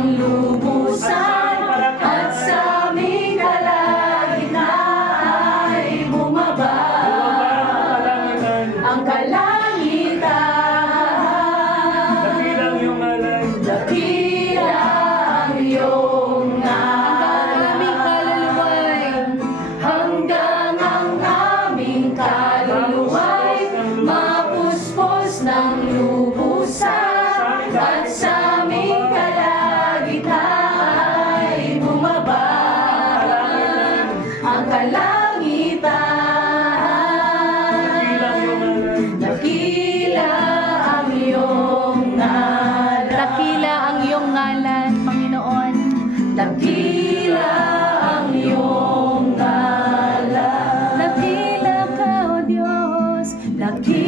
ng lubusan at sa aming kalagitnaan ay bumaba ang kalangitan. Dakilang iyong ngalan. Dakila ang iyong ngalan. Hanggang ang aming kaluluwa'y mapuspos ng lubusan at sa aming kalagitnaan ay bumaba ang kalangitan. Dakila ang iyong ngalan. Dakila ang iyong ngalan, Panginoon. Dakila ang iyong ngalan. Dakila ka, O Diyos. Dakila